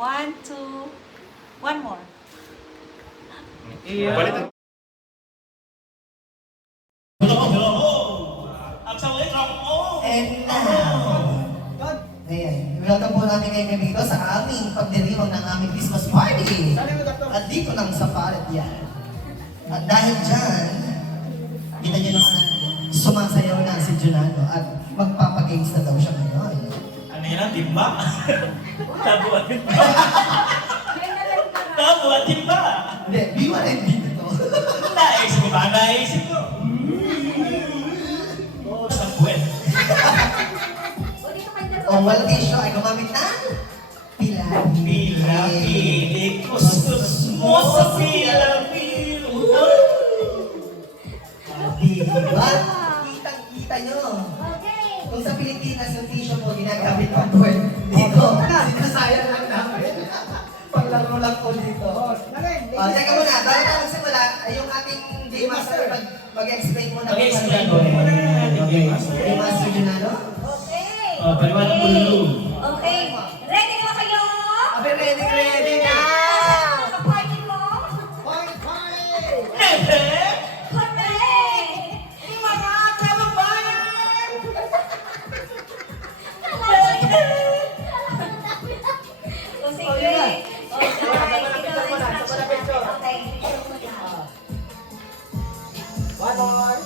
1, 2, one more. Balik. And now, ayan, welcome po namin ngayon gabi dito sa aming pagdiriwang ng aming Christmas party. At dito lang sa paret yan. At dahil dyan, kita nyo naman, sumasayaw na si Junano at magpapagames na daw siya ngayon. Ano yan? Timba? Tabuan timba? Tabuan timba? Hindi, biwa rin dito to. Naisip ko ba? Naisip ko. Sa buwan. O wala tissue ay gumamit ng pilapi. Pilapi. Kuskus mo sa pilapi. Diba? Kitang-kita nyo. Kung sa Pilipinas yung tissue mo ginagamit pa po dito, sinasayang lang namin. Paglaro lang po dito. O, teka muna, bago tayo magsimula, yung ating Game Master, mag-explain muna. Mag-explain mo muna natin Game Master. Game Master Junano? Okay. Paliwanag mo lulu. Okay. Ready na ba kayo? Abe, ready na! Naka-party mo? Never! Correct! Mga kababayan! O sige. One more.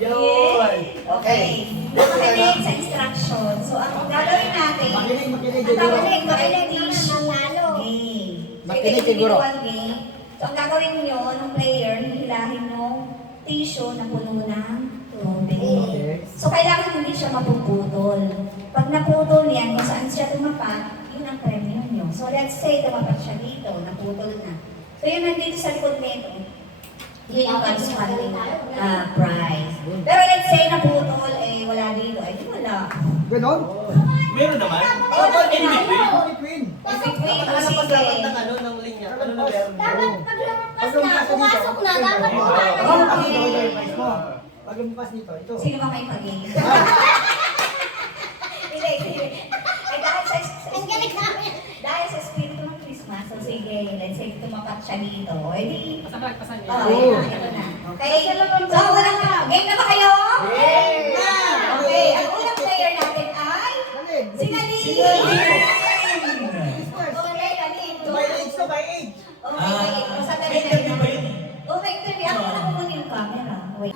Yun. Okay. Nakakinig sa instruction. So, ang gagawin natin, Makinig. ang tawag ay tissue game. Makinig siguro. Game. So, ang gagawin nyo, ng player, hihilahin yung tissue na puno ng tubig. Okay. So, kailangan hindi siya mapuputol. Pag naputol yan, kung saan siya tumapat, yun ang premium nyo. So, let's say, tumapat siya dito, naputol na. So, yun nandito sa likod nito. Yun yung corresponding prize. Pero let's say naputol, eh wala dito, eh di wala. Ganon? Meron naman. Oh, In between. Queen. If it wait, Ano sige. pa dapat ng ano, ng linya? Ano na meron? Dapat pag lumagpas na, pumasok na, dapat Oo. pumasok Pag na. lumabas dito, ito yung price mo. Pag lumabas dito, ito. Sino ba kayo pag-game? Hindi. Eh Ang galing namin. dahil sa espiritu ng Christmas, so sige, let's say tumapat siya dito, eh di... Pasan niya. Oh, ito na. Okay? So, unang game na ba kayo? Game na! Okay, ang unang player natin ay... Galing. Si Nalin! Okay, Nalin. By age to, by age. Okay, wait. O, sandali na Interview ba yun? Okay, interview. Ako na kukunin yung camera. Wait.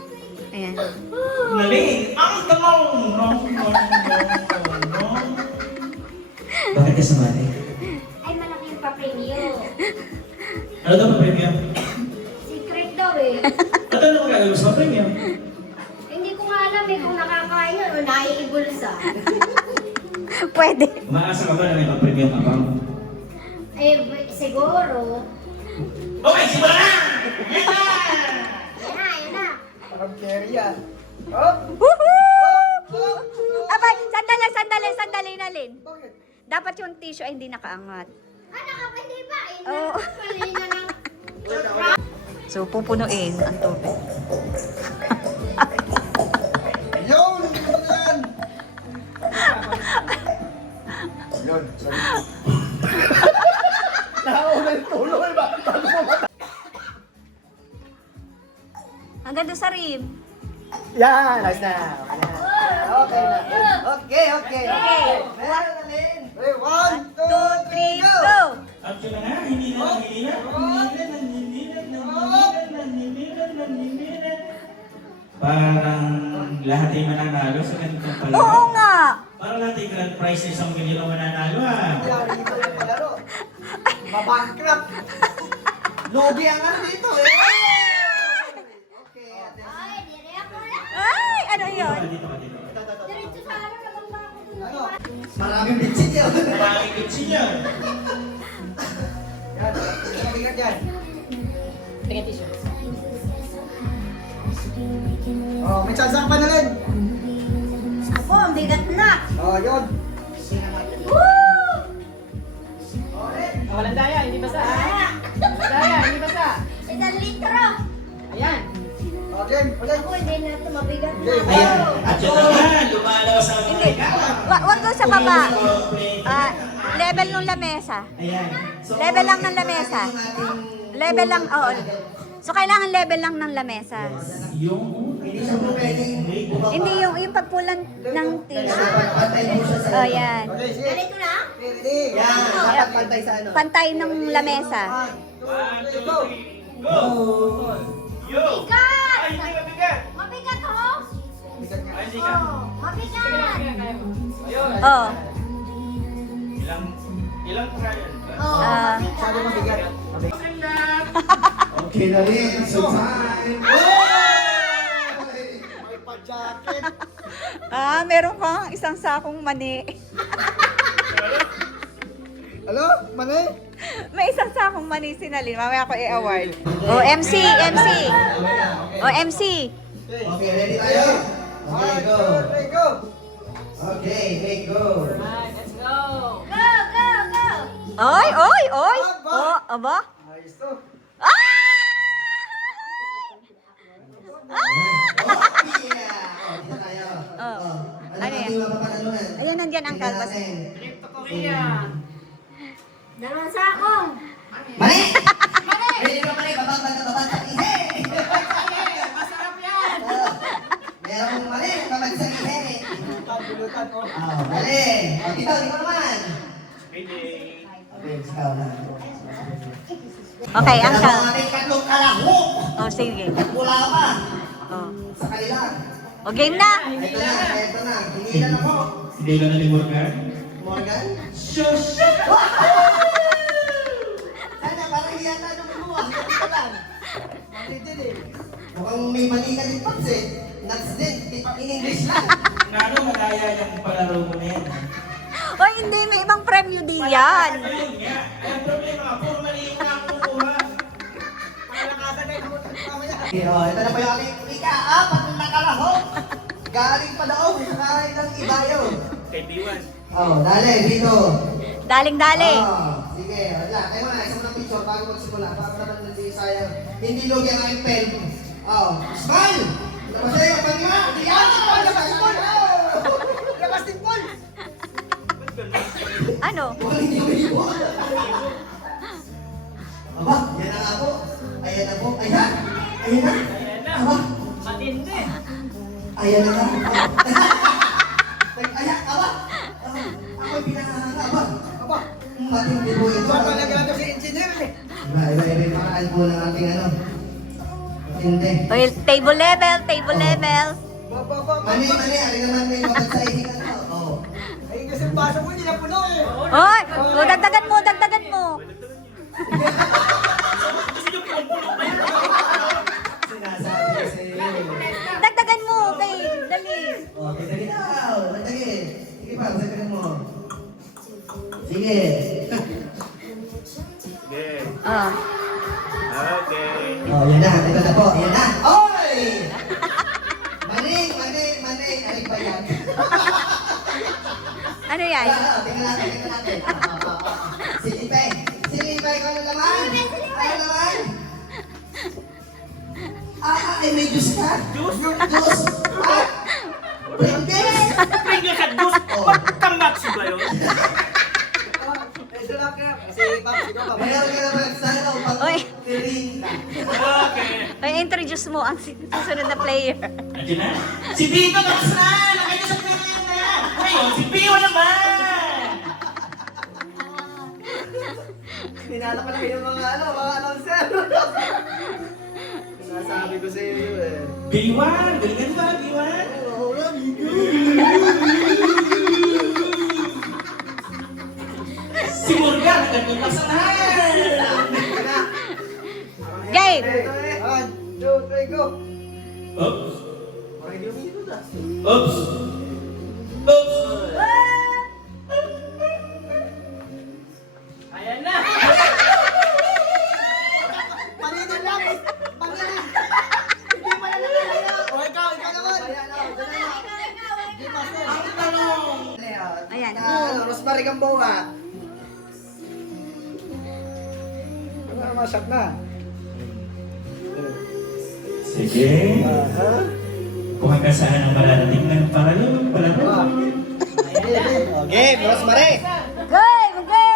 Ayan. Nalin! Ang tanong! Bakit ka sumali? Ay, malaki yung pa-preview. Ano daw pa premium? Secret daw eh. Ano na magagawin sa premium? Hindi ko nga alam eh kung nakakain yun o naiibulsa. Pwede. Umaasa ka ba na may pa-premium account? Eh, siguro. Okay, simula na! Yan na. Parang carry yan. Oh! Woohoo! Abay, sandali na, Lin. Bakit? Dapat yung tissue ay hindi nakaangat. Ah, nakapindi ba? Eh, Oo. nakapali na ng... So, pupunuin ang tubig. Yun! Ano na yan? Yun, sorry. Nauna yung tuloy ba? Bago mo mata. Hanggang doon sa rim. Yan! Nice na. Okay na. Okay. Okay. Meron na rin. Okay, 1, 2, 3, 2, 3, go! go! Action na nga, hindi na. Parang lahat ay mananalo sa ganitong palaro. Oo nga! Parang lahat ay grand prize na 1 milyon ang mananalo Yari dito yung laro. Mabankrupt. Lugi ang ano dito eh. Okay, Ay, dire ako lang. Ay, ano yun? Dito ka. Diretso sa ano naman ba ako dun? Ano? maraming bitsin yun. Maraming bitsi niya. Yan. Mabigat yan. Oh, may chance ka pa na rin. Ako, ang bigat na. Oh, yun. Woo! Walang daya, hindi basa. Daya, hindi basa. Isang litro. Ayan. Oh, game. Ulit. Ako, hindi na ito mabigat na. Game. Ayan, at yun na nga, lumalabas ang Hindi. regalo. Wag doon sa baba. level ng lamesa. Ayan. Level lang ng lamesa. Yung ating- Level lang, oo. So, kailangan level lang ng lamesa. Yung Hindi siya po pwedeng bumaba. Hindi yung pagpulan ng tissue. Dapat pantay po siya sa Oh, yan. Okay, sige. Ganito na? Ready? Yan. Dapat pantay sa ano. Pantay ng lamesa. 1, 2, 3, go! Go! Yo! Bigat! Ay, hindi mabigat! Mabigat oh! Ay, hindi ka. Mabigat! Ayun. Oh. Ilang trial ba? Oh, Ah. Masyado mabigat. Okay na rin. So time. May pa-jacket. Meron kang isang sakong mani. Hello? Mane? May isang sakong mani si Nalin. Mamaya ako i-award. Oh, MC, MC. Oh, MC. Okay, ready tayo? Okay, 1, go. 2, 3, go! Okay, hey, go. Let's go! Go, go, go! Oy, oy, oy. Oh, aba. Ayos to. Oh, yeah. Oh, dito tayo. Oh. Oh. Ano Ano yan? yung mapapanalunan? Ayan, nandyan ang Tingnan kalbas. natin. Trip to Korea! Dalawang sakong! Mali! Ready ka mali, bababa na bababa. Ihe! Masarap yan! Merong mali, babag sa ihe. Bulutan, oh. Oh, mali. Oh, dito naman. Hindi. Okay, ikaw na. Okay, Alam Uncle. mo ating tatlong kalahok. Oh, sige. Wala pa. Oh. Sa kanila. O, game na. Ito na, ito na. Hinilan ako. Hindi lang natin Morgan. Morgan? Shush! Sana, parang hiyata nung kumuha. Ito lang. Malitin eh. Mukhang may mali ka din, Paps eh. Nuts din. In English lang. Nano, madaya yung palaro mo na yan. Oy, hindi. May ibang premyo din yan. Ayun nga. Ang problema, puro mali yung nakukuha. Palakasan na yung mamaya. Okay, oh, ito na po yung aking ika-apat na kalahok. Galing pa daw sa kain ng ibayo. Kay B1. Oh, dali, dito. Daling-dali. Oh, sige, wala. Tayo muna, isang mga picture bago magsimula. Para naman hindi sayang. Hindi lugi ang aking pen. Oh, smile! Tapos sa'yo, pangima! Yan! Labas mo! Labas din, Paul! Ano? Mukhang hindi ko ibo. Aba, yan na nga po. Ayan na po. Ayan! Ayan na! Aba! Matindi! Ayan na nga. Ayan! Aba! Ako'y pinahanga. Aba! Aba, Matindi po ito. ba talaga natin si engineer eh. Iba yung paraan po ng ating ano. Hindi. Oy, table level, table level. Ba. Mali. Ari naman may mapagsahin ano. Oo. Ay, kasi yung baso mo, hindi na puno eh. Oy, oh, dagdagan mo, dagdagan mo. Sinasabi ko sa iyo. Dagdagan mo, kay dali. Okay, dali daw. Dali. Sige pa, sabihin mo. Sige. Sige. Ah. Okay. Oh, yan na. Ito na po. Yan na. Oy! Maning. Ano ba yan? Ano yan? Tingnan natin. Silipay. Silipay ko ano naman? Ano naman? Ay, may juice ka? Juice? Juice? Pringles? Pringles at juice. Pagkamatch ba yun? Ito lang ka. Kasi, Paps, ikaw pa. Meron ka na ba sana upang Oy. tirinda? Okay. Ay, introduce mo ang susunod na player. Andiyan na. Si Vito tapos na! Nakita sa player na! Ngayon, si Pio naman! Ninala ko lang yung mga announcer. Sinasabi ko sa iyo eh. B1! Galingan ba, B1? Oo nga, Migo. Si Morgan, nagandun pa sa Game! 1, 2, 3, go! Oops! Parang hindi umiikot ah. Oops! Oops! Ayan na! Panitin lang! Panitin! Hindi pa na nakakaya! O, ikaw naman! Ayan, Hindi pa sir! Ang tanong! Ayan. Rosemary Gamboa. Ano, masak na? Sige. Aha. Kung hanggang saan ang mararating ng palaro. Okay, Rosemary! Game! Game!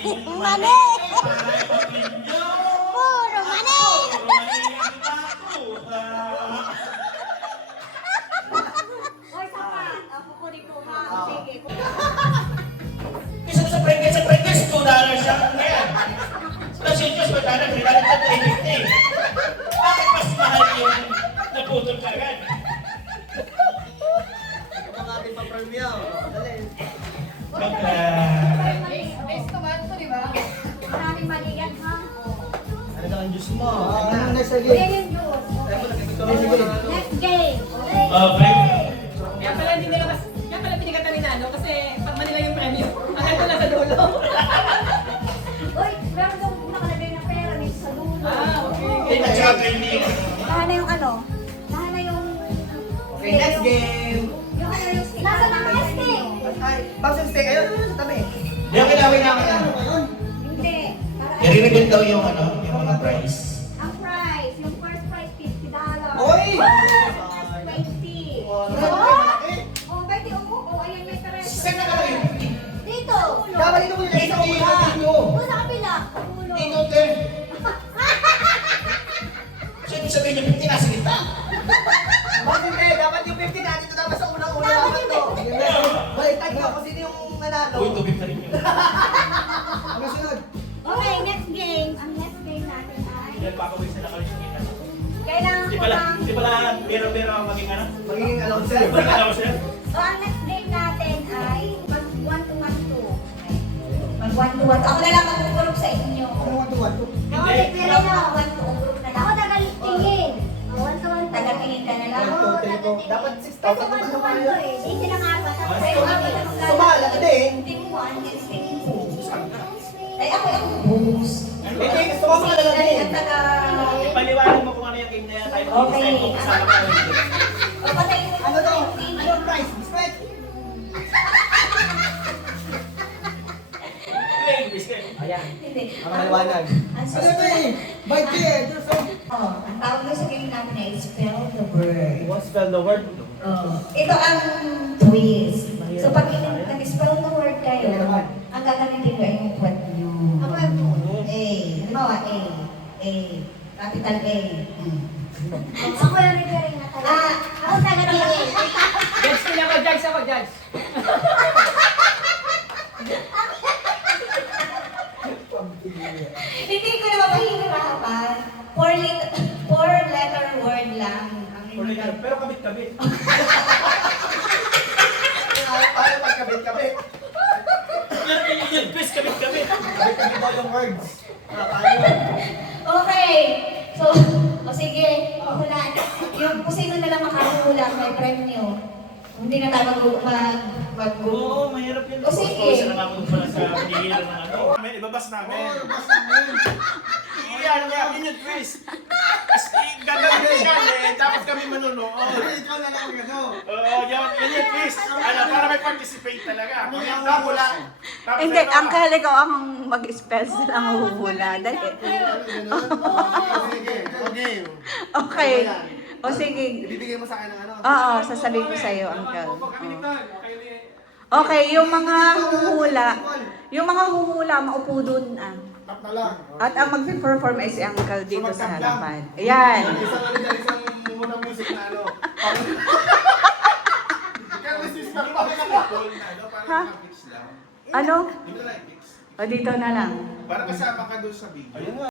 Mani! Para ipag-inyo. Puro mani! Puro mali ang nakuha. Hoy, sapat. Kukunin ko ha. Sige. Isa sa Pringles, $2 siya. Ngayon. Tapos yung Diyos, magkano? $350. Bakit mas mahal yung naputol ka agad? Ito ang ating pa-premium. Dali. Best naman to, di ba? Maraming mali yan ha. Ano na ang juice mo? Ano next Kuya game? yung juice. Sige. Next game. Okay. Kaya pala hindi nila kaya pala pinigatan ni Nano kasi pag Manila yung premyo. Akala ko nasa dulo. Uy, meron daw nakalagay na pera dito sa dulo. Hindi na siya hindi. Nahana yung ano? Nahana yung... Okay, next game. Yung ano yung stick. Nasa mga stick? Ay, boxing steak kayo. Sa tabi. Yung kinawin namin na. Hindi. Para I-reveal daw yung ano, yung mga price. ang price, yung first price, $50. Oy! Last 20. Oh, Oh, 20 upo. Oh, ayan may tres. Saan na kayo? Dito. dapat dito ko yung isa una. Doon sa kabila. Ulo. Dito, te. So, ibig sabihin yung 50 nasa gitna. Boxing steak, dapat yung 50 natin ito dapat sa unang-una Dapat dapat to. yung Baliktad ko kung sino yung nanalo. Uy, tubig na rin yun. Ang sunod. Okay, next game. Ang next game natin ay... Yan, papawis na kayo yung kita. Kailangan Di ko pala, lang... di pala, pero maging ano? Magiging announcer. Maging ano sir? So, ang next game natin ay mag 1-2-1-2. Mag 1-2-1. Ako na lang magpupulog sa inyo. Ano one to one to? Ako, pero na 1-2 group na lang. Ako tagal-tingin. 1-2-1. Tagal-tingin ka na lang. One, two, three, go. Dapat 6,000 Kasi naman 1-2-1 naman to eh. Hindi na nga ba? Tapos ay apat na magkano. Sumala ka din. Team 1 is team 2. Ay, ako yung boost. Hindi, gusto ko mga lalaki. Ang taga... Ipaliwanag mo kung ano yung game na yan. Tayo Okay. mag-decide kung kasama ka o hindi. O, patayin mo Ano to? yung team. Ano ang price? Biscuit? Play, biscuit. Ayan. Hindi. Ang maliwanag. Ang Ano to eh? Bite eh. Oh, ang tawag ko sa game natin ay spell the word. What spell the word? Ito ang twist. So pag nag-spell the word kayo, ang gagamitin ko ay yung kwat nyo. Ako yung A. Halimbawa, A. A. Capital A. Ako yung referring na talaga. Ako talaga A. Judge din ako, judge ako, judge. Hindi ko na mapahihirapan. Four-letter word lang. Pero kabit-kabit. Paano pagkabit-kabit? Yung twist, kabit-kabit. Kabit-kabit daw yung words. Paano? Okay. So, o sige, hulaan. Yung kung sino na lang makahula may premyo. Hindi na tayo mag-go. Oo, mahirap yun. O, sige. Isa na nga ako pala sa pagigil ng ano. Ibabas namin. Iyan niya, yun yung twist. Gagawin siya tapos kami manunood. Ikaw na lang gano. Oo, yun yung twist. Ano, para may participate talaga. Tapos lang. Hindi, ang kahal ikaw ang mag-spell sila ang huhula. Dali. Okay. Okay. O sige. Ibibigay mo sa akin ng ano? Oo, sasabihin ko sa iyo, Uncle. Okay, yung mga huhula, maupo dun ah. Tap na lang. At ang mag-perform ay si Uncle dito sa harapan. Ayan. Isang muna music na ano. Ikaw may sister pa. Ha? Ano? Dito na i-fix. O dito na lang. Para kasama ka doon sa video.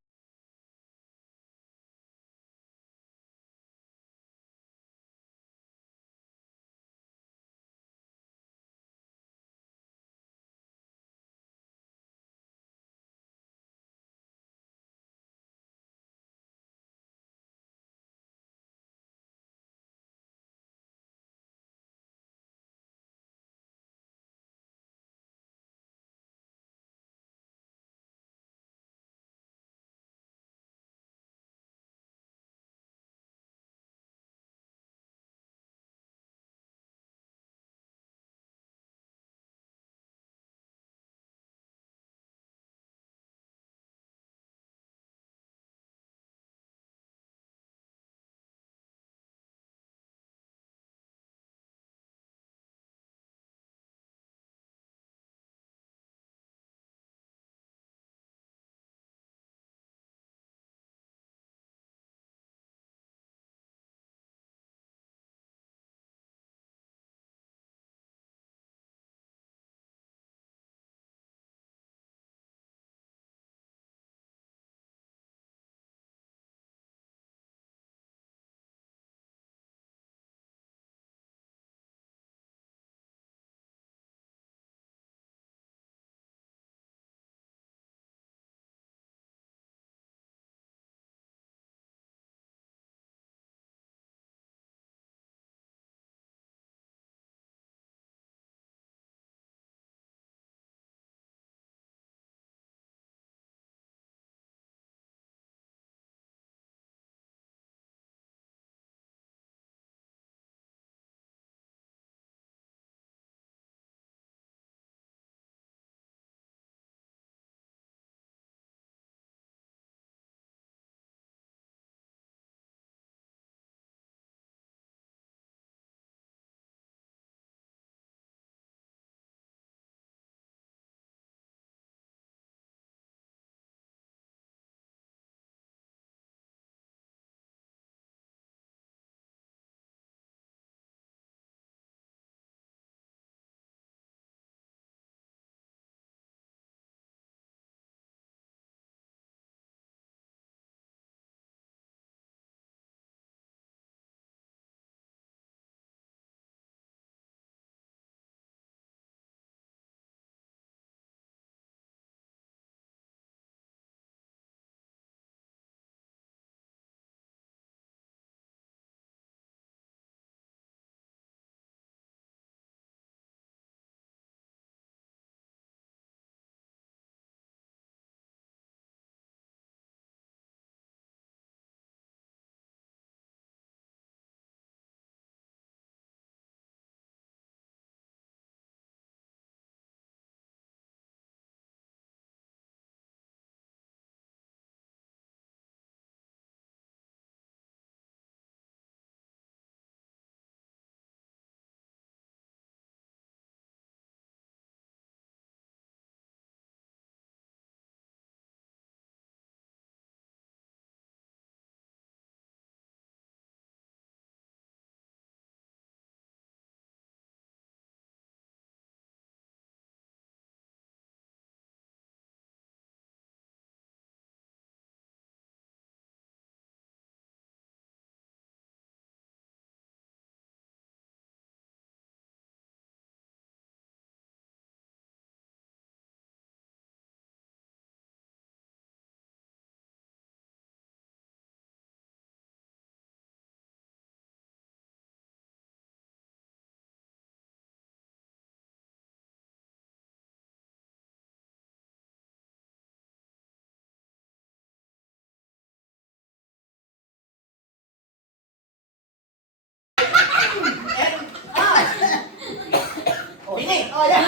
kaya.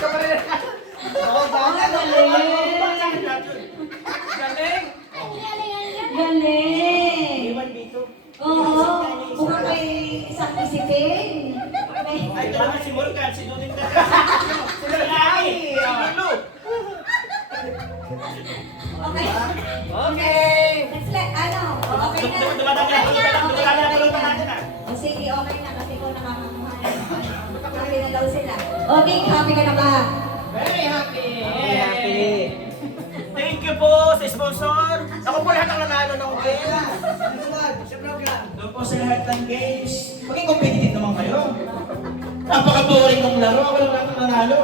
Okay, Galing! Galing! Iwan dito. Oo, mukhang may isang isipin. Ay, ito naman si Morgan, si Nunin na. Si Lalaki! Lulu! Okay. Okay. Let's let, ano, okay na. Dumadami ako, dumadami ako ng natin ah. O sige, okay na kasi ko nakakakuha na. Happy na daw sila. Okay, happy ka na ba? Very happy! Thank you po sa sponsor. Ako po lahat ang nanalo ng game. Doon po sa lahat ng games. Maging competitive naman kayo. Napaka-boring ng laro. Ako lang lahat ang nanalo.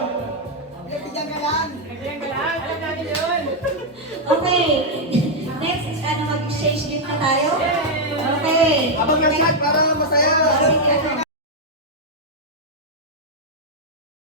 Bigyan ka lang. Ganyan ka lang, alam natin yun! Okay,